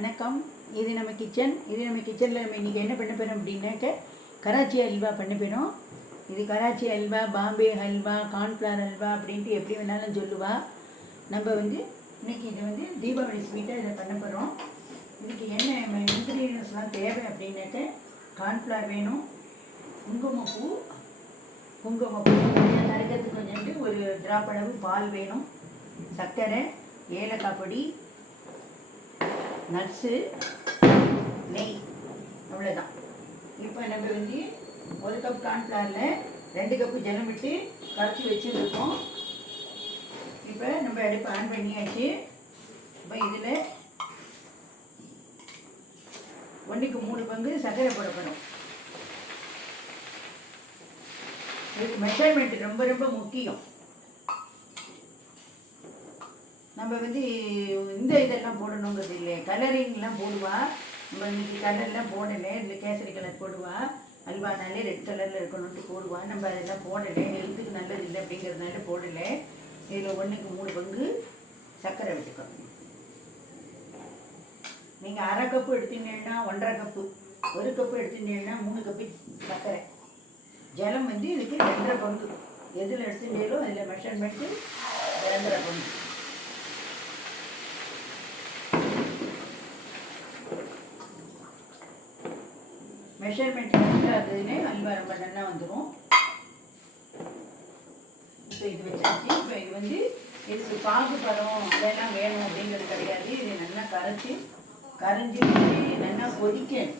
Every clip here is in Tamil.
வணக்கம். இது நம்ம கிச்சனில் நம்ம இன்றைக்கி என்ன பண்ண போகிறோம் அப்படின்னாக்க கராச்சி அல்வா பண்ண போகிறோம். இது கராச்சி அல்வா, பாம்பே ஹல்வா, கார்ன்ஃப்ளவர் அல்வா அப்படின்ட்டு எப்படி வேணாலும் சொல்லுவா. நம்ம இன்றைக்கி இது தீபாவளி ஸ்வீட்டாக இதை பண்ண போகிறோம். இதுக்கு என்ன இன்க்ரீடியன்ஸ்லாம் தேவை அப்படின்னாக்க கார்ன்ஃப்ளவர் வேணும், குங்குமப்பூ நறுக்கிறதுக்கு கொஞ்சோண்டு ஒரு ட்ராப் அளவு பால் வேணும், சர்க்கரை, ஏலக்காய் பொடி, நட்ஸு, நெய், அவ்வளோதான். இப்போ நம்ம ஒரு கப் கார்ன்ஃப்ளவரில் 2 கப்பு ஜலம் விட்டு கரைச்சி வச்சுருக்கோம். இப்போ நம்ம அடுப்பு ஆன் பண்ணியாச்சு. இப்போ இதில் 1க்கு 3 பங்கு சர்க்கரை போடப்படும். இதுக்கு மெஷர்மெண்ட் ரொம்ப ரொம்ப முக்கியம். நம்ம இந்த இதெல்லாம் போடணுங்கிறது இல்லை, கலரிங்லாம் போடுவா. நம்ம இன்னைக்கு கலர்லாம் போடலை, இதில் கேசரி கலர் போடுவா, அல்வானாலே ரெட் கலரில் இருக்கணும்ட்டு போடுவா. நம்ம அதெல்லாம் போடலை, ஹெல்த்துக்கு நல்லது இல்லை அப்படிங்கிறதுனால போடலை. இதில் 1க்கு 3 பங்கு சர்க்கரை விட்டுக்கணும். நீங்கள் அரை கப்பு எடுத்தீங்கன்னா 1.5 கப்பு, 1 கப்பு எடுத்தீங்கன்னா 3 கப்பு சர்க்கரை. ஜலம் இதுக்கு 2.5 பங்கு. எதில் எடுத்துட்டீங்களோ அதில் மெஷர்மெண்ட்டு 2.5 பங்கு. மெஷர்மெண்ட் அதுன்னே அல்வா ரொம்ப நல்லா வந்துடும். இப்போ இது வச்சாச்சு. இப்போ இதுக்கு பாகு பழம் அதெல்லாம் வேணும் அப்படிங்கிறது கிடையாது. இது நல்லா கரைஞ்சி நல்லா கொதிக்கணும்,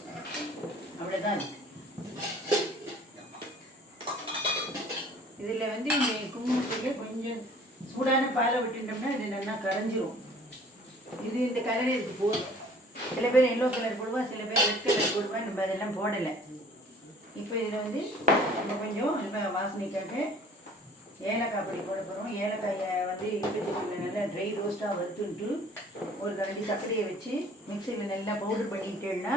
அவ்வளோதான். இதில் குங்குமத்துக்கு கொஞ்சம் சூடான பாலை விட்டுட்டோம்னா இது நல்லா கரைஞ்சிரும். இந்த கலரே இதுக்கு போதும். சில பேர் எல்லோ கலர் போடுவா, சில பேர் ரெட் கலர் போடுவா. நம்ம அதெல்லாம் போடலை. இப்போ இதில் நம்ம கொஞ்சம் அல்வா வாசனைக்காக ஏலக்காய் பொடி போட போகிறோம். ஏலக்காயை இடுப்பத்தில் நல்லா ட்ரை ரோஸ்ட்டாக வறுத்துன்ட்டு ஒரு கரண்டி சர்க்கரையை வச்சு மிக்சியில் நல்லா பவுடர் பண்ணிக்கிட்டேன்னா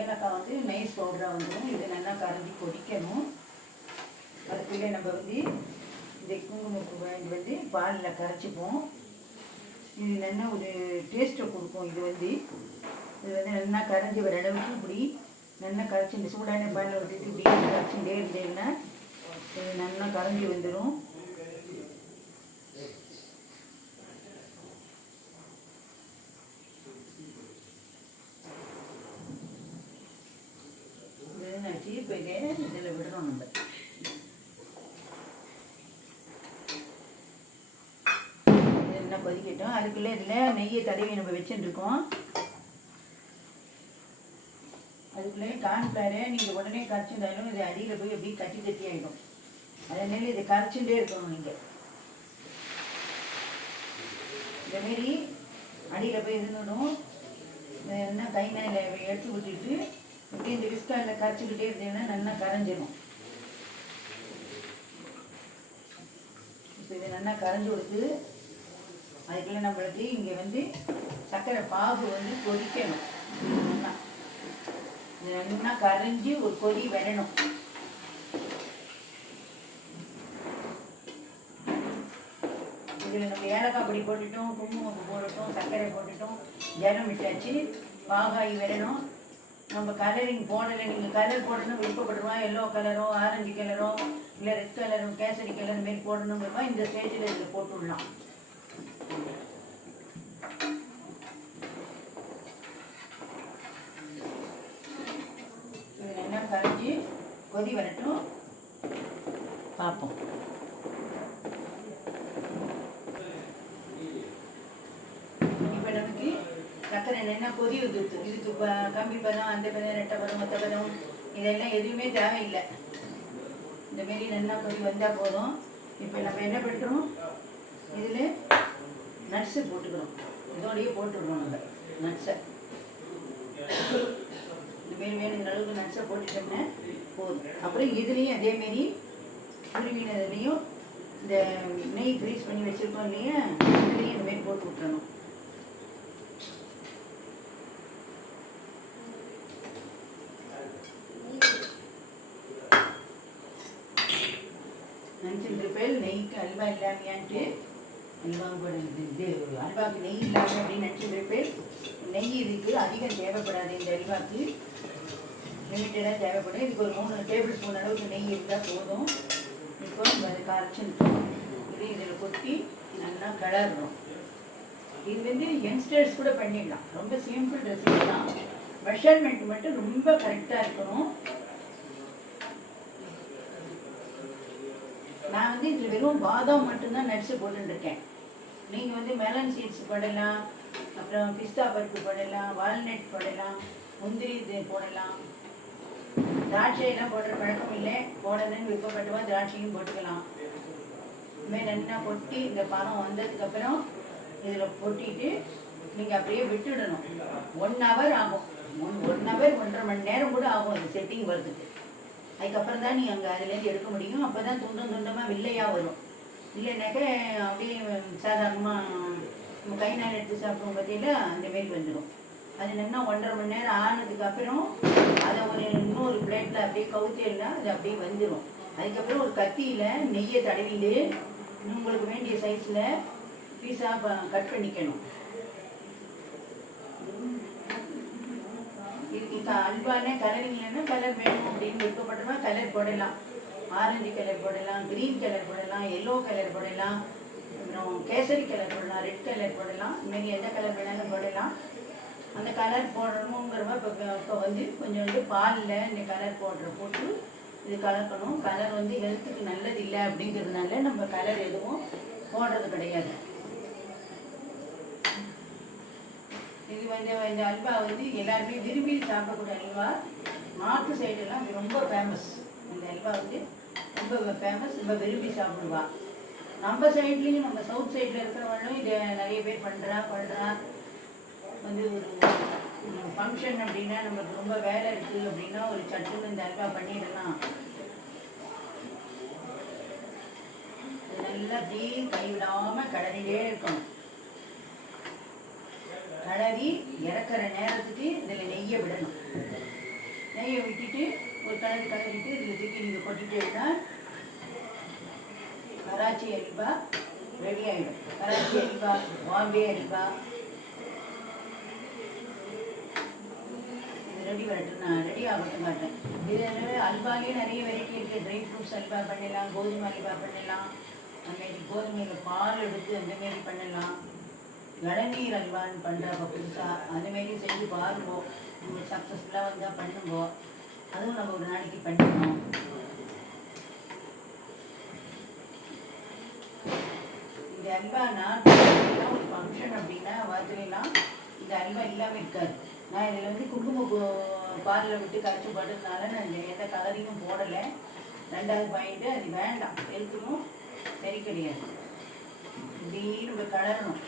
ஏலக்காய் நைஸ் பவுடராக வந்துடும். இது நல்லா கரைஞ்சி கொதிக்கணும். அதுக்குள்ளே நம்ம இந்த குங்குமப்பூ பாலில் கரைச்சிப்போம். இது நல்லா ஒரு டேஸ்ட்டை கொடுக்கும். இது நல்லா கரைஞ்சி வர அளவுக்கு இப்படி நல்லா கரைச்சி இந்த சூடான பாலில் விட்டுட்டு இப்படி கரைச்சிட்டே இருந்தேன்னா இது நல்லா கரைஞ்சி வந்துடும். இதுனாச்சு. இப்போ இதில் விடுறோம். நம்ம கொதிக்கட்டும். அதுக்குள்ளே இதில் நெய்யை தடவி நம்ம வச்சுருக்கோம். அதுக்குள்ளே கார்ன்ஃப்ளவரை நீங்கள் உடனே கரைச்சிருந்தாலும் இது அடியில் போய் அப்படியே கட்டி ஆகிடும். அதனால இதை கரைச்சுட்டே இருக்கணும். நீங்கள் இந்தமாரி அடியில் போய் இருந்துடும். என்ன கை நாயில் எடுத்து விட்டுட்டு இப்படி இந்த விஸ்காலில் கரைச்சிக்கிட்டே இருந்தீங்கன்னா நல்லா கரைஞ்சிடும். இப்போ இது நல்லா கரைஞ்சி கொடுத்து அதுக்குள்ளே நம்மளுக்கு இங்கே சர்க்கரை பாகு கொதிக்கணும். நல்லா கரைஞ்சி ஒரு கொதி வரணும். இதில் நம்ம ஏலக்காய் பொடி போட்டுட்டோம், குங்குமப்பூ போட்டுட்டோம், சர்க்கரை போட்டுட்டோம், ஜலம் விட்டாச்சு. பாகாய் வரணும். நம்ம கலரிங் போடலை. நீங்கள் கலர் போடணும் விருப்பப்படுவா, எல்லோ கலரோ ஆரஞ்சு கலரோ இல்லை ரெட் கலரோ கேசரி கலர் மாரி போடணுங்கிறவா இந்த ஸ்டேஜில் இதில் போட்டுடலாம். இது நல்லா கரைஞ்சி கொதி வரட்டும், பார்ப்போம். இப்போ நமக்கு சர்க்கரை நல்லா கொதி வந்துடுது. இதுக்கு கம்பி பதம், அந்த பதம், ரெட்டை பதம், மொத்த பதம் இதெல்லாம் எதுவுமே தேவையில்லை. இந்தமாரி நல்லா கொதி வந்தால் போதும். இப்போ நம்ம என்ன பண்ணுறோம், இதில் நட்ஸு போட்டுக்கிறோம். இதோடையே போட்டுடுறோம் நம்ம நட்ஸை. இதுமாரி வேணுங்கிற அளவுக்கு நட்ஸை போட்டுட்டோம்னா போதும். அப்புறம் இதுலேயும் அதேமாரி துருவினதுலேயும் இந்த நெய் கிரீஸ் பண்ணி வச்சுருக்கோம் இல்லையா, இதுலேயும் இந்தமாரி போட்டு விட்டுறணும். நினச்சிட்டு பேர் நெய்க்கு அல்வா இல்லாமையான்ட்டு அல்வாவும் கூட இது அல்வாவுக்கு நெய் இல்லாமல் அப்படின்னு நினச்சிருப்பேன். நெய் இதுக்கு அதிகம் தேவைப்படாது. இந்த அல்வாவுக்கு லிமிட்டடாக தேவைப்படும். இதுக்கு ஒரு 3 டேபிள் ஸ்பூன் அளவுக்கு நெய் இருந்தால் போதும். இப்போ அது கரைச்சிருக்கோம். இது இதில் கொட்டி நல்லா கிளறணும். இது வந்து யங்ஸ்டர்ஸ் கூட பண்ணிடலாம். ரொம்ப சிம்பிள் ரெசிபி தான். மெஷர்மெண்ட் மட்டும் ரொம்ப கரெக்டாக இருக்கணும். நான் வந்து இதில் வெறும் பாதாம் மட்டும்தான் நட்ஸு போட்டுருக்கேன். நீங்கள் வந்து மெலன் சீட்ஸ் போடலாம், அப்புறம் பிஸ்தா பருப்பு போடலாம், வால்நட் போடலாம், முந்திரி இது போடலாம். திராட்சையெல்லாம் போடுற பழக்கம் இல்லை. போடணுன்னு விருப்பப்பட்டவா திராட்சையும் போட்டுக்கலாம். இதுமாதிரி நல்லா கொட்டி இந்த பழம் வந்ததுக்கப்புறம் இதில் கொட்டிட்டு நீங்கள் அப்படியே விட்டுடணும். 1 ஹவர் ஆகும். 1 ஹவர் 1.5 மணி நேரம் கூட ஆகும் அது செட்டிங் வரதுக்கு. அதுக்கப்புறம் தான் நீ அங்கே அதுலேருந்து எடுக்க முடியும். அப்போ தான் துண்டமாக வெள்ளையாக வரும். இல்லைனாக்க அப்படியே சாதாரணமாக நம்ம கை நாள் எடுத்து சாப்பிடுவோம் பார்த்தீங்களா, அந்தமாரி வந்துடும். அது என்னென்னா 1.5 மணி நேரம் ஆனதுக்கப்புறம் அதை ஒரு இன்னொரு பிளேட்டில் அப்படியே கவுத்தேன்னா அது அப்படியே வந்துடும். அதுக்கப்புறம் ஒரு கத்தியில் நெய்யை தடவிட்டு உங்களுக்கு வேண்டிய சைஸில் பீஸாக கட் பண்ணிக்கணும். இதுக்கு அல்வானே கலரிங் இல்லைன்னா கலர் வேணும் அப்படின்னு விருப்பப்பட்டோம்னா கலர் போடலாம். ஆரஞ்சு கலர் போடலாம், க்ரீன் கலர் போடலாம், எல்லோ கலர் போடலாம், அப்புறம் கேசரி கலர் போடலாம், ரெட் கலர் போடலாம். இதுமாரி எந்த கலர் வேணாலும் போடலாம். அந்த கலர் போடணுங்கிறப்ப இப்போ வந்து கொஞ்சம் வந்து பாலில் இந்த கலர் போட்டு இது கலக்கணும். கலர் வந்து ஹெல்த்துக்கு நல்லது இல்லை அப்படிங்கிறதுனால நம்ம கலர் எதுவும் போடுறது கிடையாது. இது வந்து இந்த அல்வா வந்து எல்லாருமே விரும்பி சாப்பிடக்கூடிய அல்வா. நார்த்து சைடெல்லாம் இது ரொம்ப ஃபேமஸ். இந்த அல்வா வந்து ரொம்ப ஃபேமஸ், ரொம்ப விரும்பி சாப்பிடுவா. நம்ம சைட்லேயும் நம்ம சவுத் சைடில் இருக்கிறவங்களும் இதை நிறைய பேர் பண்ணுறா. வந்து ஒரு ஃபங்க்ஷன் அப்படின்னா நமக்கு ரொம்ப வேலை இருக்குது அப்படின்னா ஒரு சட்டுன்னு இந்த அல்வா பண்ணிடலாம். நல்லா அப்படியே கைவிடாமல் கிளறிட்டே இருக்கணும். கிளறி இறக்குற நேரத்துக்கு இதில் நெய்யை விடணும். நெய்யை விட்டுட்டு ஒரு கிளறிட்டு இதில் தூக்கி நீங்கள் கொட்டிட்டேன்னா கராச்சி அல்வா ரெடி ஆகிடும். கராச்சி அல்வா, பாம்பே அல்வா இது ரெடி வரட்டும். நான் ரெடி ஆகட்டும் மாட்டேன். இதில் அல்வாலேயே நிறைய வெரைட்டி இருக்குது. ட்ரை ஃப்ரூட்ஸ் அல்வா பண்ணலாம், கோதுமை அல்வா பண்ணலாம், அந்தமாரி கோதுமையில் பால் எடுத்து அந்தமாரி பண்ணலாம். இளநீர் அல்வான்னு பண்ணுறப்ப புதுசாக அதுமாரி செஞ்சு பாருங்கோ. உங்களுக்கு சக்ஸஸ்ஃபுல்லாக வந்தால் பண்ணுங்கோ. அதுவும் நம்ம ஒரு நாளைக்கு பண்ணிக்கணும். இந்த அல்வா நார்மலாக ஒரு ஃபங்க்ஷன் அப்படின்னா வார்த்தையெல்லாம் இந்த அல்வா இல்லாமல் இருக்காது. நான் இதில் வந்து குங்கும பாலில் விட்டு கரைச்சி போட்டதுனால நான் எந்த கலரிங்கும் போடலை. 2வது பாயிண்ட்டு அது வேண்டாம், ஹெல்த்துக்கும் சரி கிடையாது. இப்படி நம்ம கலரணும்.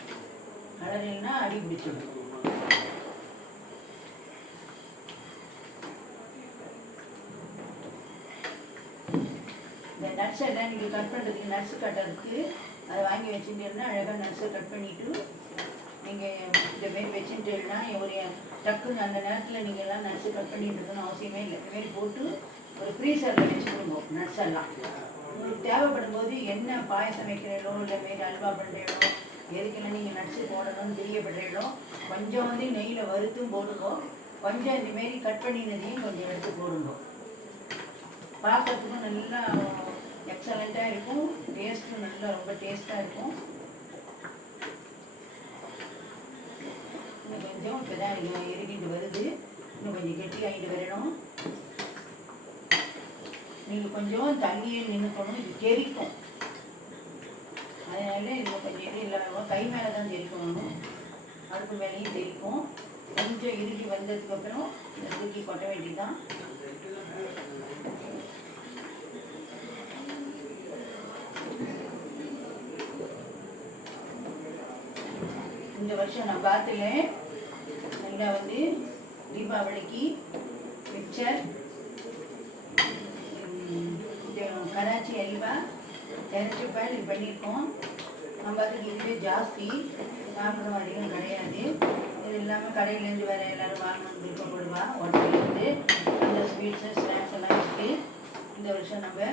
கலரில்னா அடி பிடிச்சிடும். இந்த நட்ஸ் எல்லாம் நீங்கள் கட் பண்ணுறதுக்கு நட்ஸு கட்டுறதுக்கு அதை வாங்கி வச்சுட்டேன்னா அழகாக நட்ஸை கட் பண்ணிவிட்டு நீங்கள் இந்த மாரி வச்சுட்டேன்னா ஒரு டக்குன்னு அந்த நேரத்தில் நீங்கள் எல்லாம் நட்ஸு கட் பண்ணிட்டு இருக்கணும்னு அவசியமே இல்லை. இதுமாரி போட்டு ஒரு ஃப்ரீசரில் வச்சுக்கணுங்க நட்ஸ் எல்லாம். உங்களுக்கு தேவைப்படும் போது என்ன பாயசம் வைக்கிறீங்களோ இல்லை மாரி அல்வா பண்ணுறீங்களோ எதுக்கெல்லாம் நீங்கள் நட்ஸு போடணும்னு தெரியப்படுறீங்களோ கொஞ்சம் வந்து நெய்யில் வறுத்தும் போடுங்கோ. கொஞ்சம் இந்தமாரி கட் பண்ணினதையும் கொஞ்சம் எடுத்து போடுங்க. பார்க்கறதுக்கும் நல்லா எக்ஸலண்ட்டாக இருக்கும். டேஸ்ட்டும் நல்லா ரொம்ப டேஸ்ட்டாக இருக்கும். இன்னும் கொஞ்சம் இப்போ தான் இறுகிட்டு வருது. இன்னும் கொஞ்சம் கெட்டியாகிட்டு வரணும். நீங்கள் கொஞ்சம் தண்ணியை நின்றுக்கணும். இது தெரிக்கும். அதனால இதில் கொஞ்சம் இது இல்லாமல் கை மேலே தான் தெரிக்கணும். அடுப்பு மேலேயும் தெரிக்கும். கொஞ்சம் இறுகி வந்ததுக்கப்புறம் இந்த தூக்கி கொட்ட வேண்டியதுதான். இந்த வருஷம் நான் பார்த்தல நல்லா வந்து தீபாவளிக்கு மிக்சர் கராச்சி அல்வா தெரிஞ்சுப்பால் இது பண்ணியிருக்கோம். நம்ம அதுக்கு இதுவே ஜாஸ்தி சாப்பிட்ற மாதிரியும் கிடையாது. இது இல்லாமல் கடையிலேருந்து வேறு எல்லோரும் வாங்கணும்னு விருப்பப்படுவா. ஹோட்டல்லேருந்து அந்த ஸ்வீட்ஸு ஸ்நாக்ஸ் எல்லாம் இருக்குது. இந்த வருஷம் நம்ம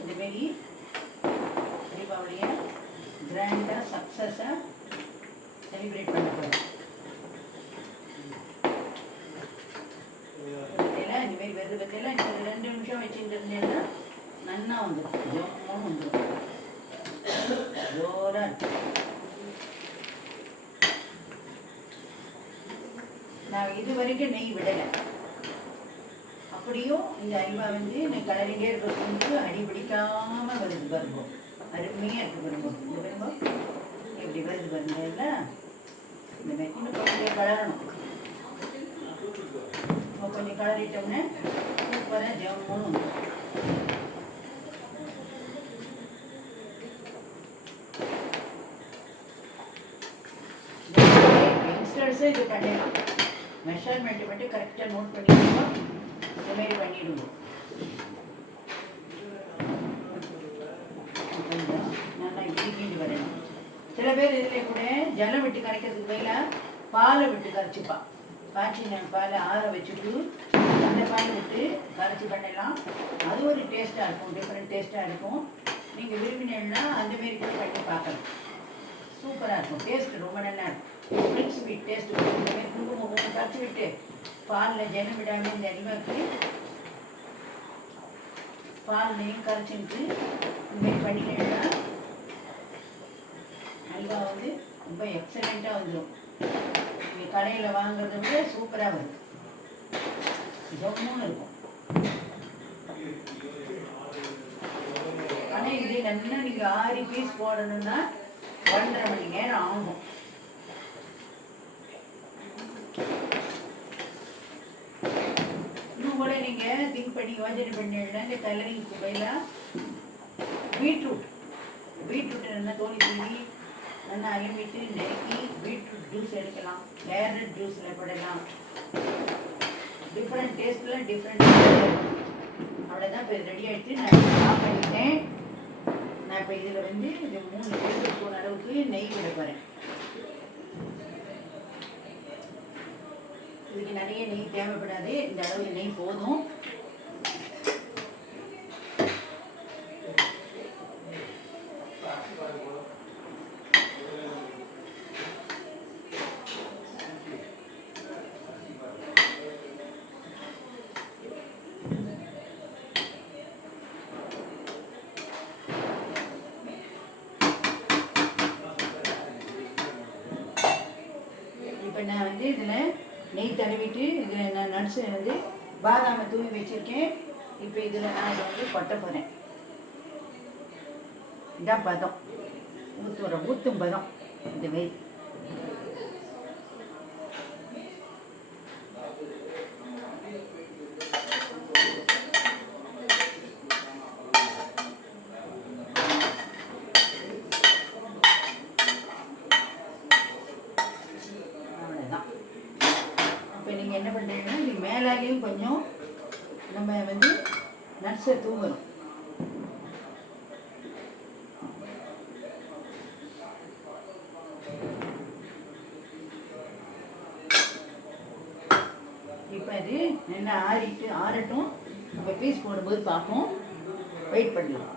இந்தமாரி தீபாவளியை கிராண்டாக சக்ஸஸாக செலிப்ரேட் பண்ண போகிறோம். பற்றியெல்லாம் இந்தமாரி வருது பற்றியெல்லாம் இப்போ 2 நிமிஷம் வச்சுட்டு இருந்தேன்னா நன்னா வந்துடும், ஜோன்னு வந்துடும், ஜோராக இருக்கும். நான் இது வரைக்கும் நெய் விடலை. அப்படியும் இந்த அல்வா வந்து இந்த கலரிங்கே இருக்கிறதுக்கு அடி பிடிக்காமல் வருது பாருங்க, அருமையாக இருக்குது பாருங்க. இந்த பாருங்க எப்படி வருது பாருங்க. இல்லை இந்த மாதிரி இன்னும் கொஞ்சம் கலரணும். நம்ம கொஞ்சம் கலரிட்டோம்னா சூப்பராக ஜம்முன்னு வந்துடும். யங்ஸ்டர்ஸே இது பண்ணிடலாம். மெஷர்மெண்ட்டு மட்டும் கரெக்டாக நோட் பண்ணிடுவோம், இந்தமாரி பண்ணிவிடுவோம். கொஞ்சம் நல்லா இடிக்கிட்டு வரணும். சில பேர் இதில் கூட ஜலம் விட்டு கரைக்கிறதுக்கு பதிலாக பாலை விட்டு கரைச்சிப்பான். காய்ச்சின பாலை ஆற வச்சுட்டு அந்த பாலை விட்டு கரைச்சி பண்ணலாம். அது ஒரு டேஸ்ட்டாக இருக்கும், டிஃப்ரெண்ட் டேஸ்ட்டாக இருக்கும். நீங்கள் விரும்பினீங்கன்னா அந்தமாரி கூட பண்ணி பார்க்கலாம். சூப்பராக இருக்கும், டேஸ்ட்டு ரொம்ப நல்லா இருக்கும். மில்க் ஸ்வீட் டேஸ்ட் இந்தமாரி குங்குமம் போட்டு கரைச்சி விட்டு பாலில் ஜலம் விடாமல் இந்த அல்வாக்கு பால்லையும் கரைச்சிட்டு இந்தமாரி பண்ணிட்டேன்னா அல்வா வந்து ரொம்ப எக்ஸலண்ட்டாக வந்துடும். நீங்கள் கடையில் வாங்குறத விட சூப்பராக வரும், ஜம்முன்னு இருக்கும். ஆனால் இது நல்லா நீங்கள் 6 பீஸ் போடணுன்னா 1.5 மணி நேரம் ஆகும். இன்னும் கூட நீங்கள் திங்க் பண்ணி யோஜனை பண்ணிடலாம். இந்த கலரிங்க்கு பதிலாக பீட்ரூட் நல்லா தோணி தூங்கி நல்லா அலம்பிட்டு நெருக்கி பீட்ரூட் ஜூஸ் எடுக்கலாம், கேரட் ஜூஸில் போடலாம். டிஃப்ரெண்ட் டேஸ்ட்டில் டிஃப்ரெண்ட். அவ்வளோதான். இப்போ ரெடி ஆகிட்டு நான் ஆஃப் பண்ணிட்டேன். நான் இப்போ இதில் வந்து இந்த 3 டேபிள் ஸ்பூன் அளவுக்கு நெய் விட போகிறேன். இதுக்கு நிறைய நெய் தேவைப்படாது, இந்த அளவு நெய் போதும். இப்போ நான் வந்து இதில் நெய் தடவிட்டு இதில் நான் நட்ஸை வந்து பாதாமை தூவி வச்சுருக்கேன். இப்போ இதில் நான் இதை வந்து கொட்ட போகிறேன். இதான் பதம், ஊற்றும் பதம் இதுமாரி. இப்போ நீங்கள் என்ன பண்ணுறீங்கன்னா இது மேலாலேயும் கொஞ்சம் நம்ம வந்து நட்ஸை தூங்கணும். இப்போ அது நல்லா ஆறட்டும். இப்போ பீஸ் போடும்போது பார்ப்போம், வெயிட் பண்ணலாம்.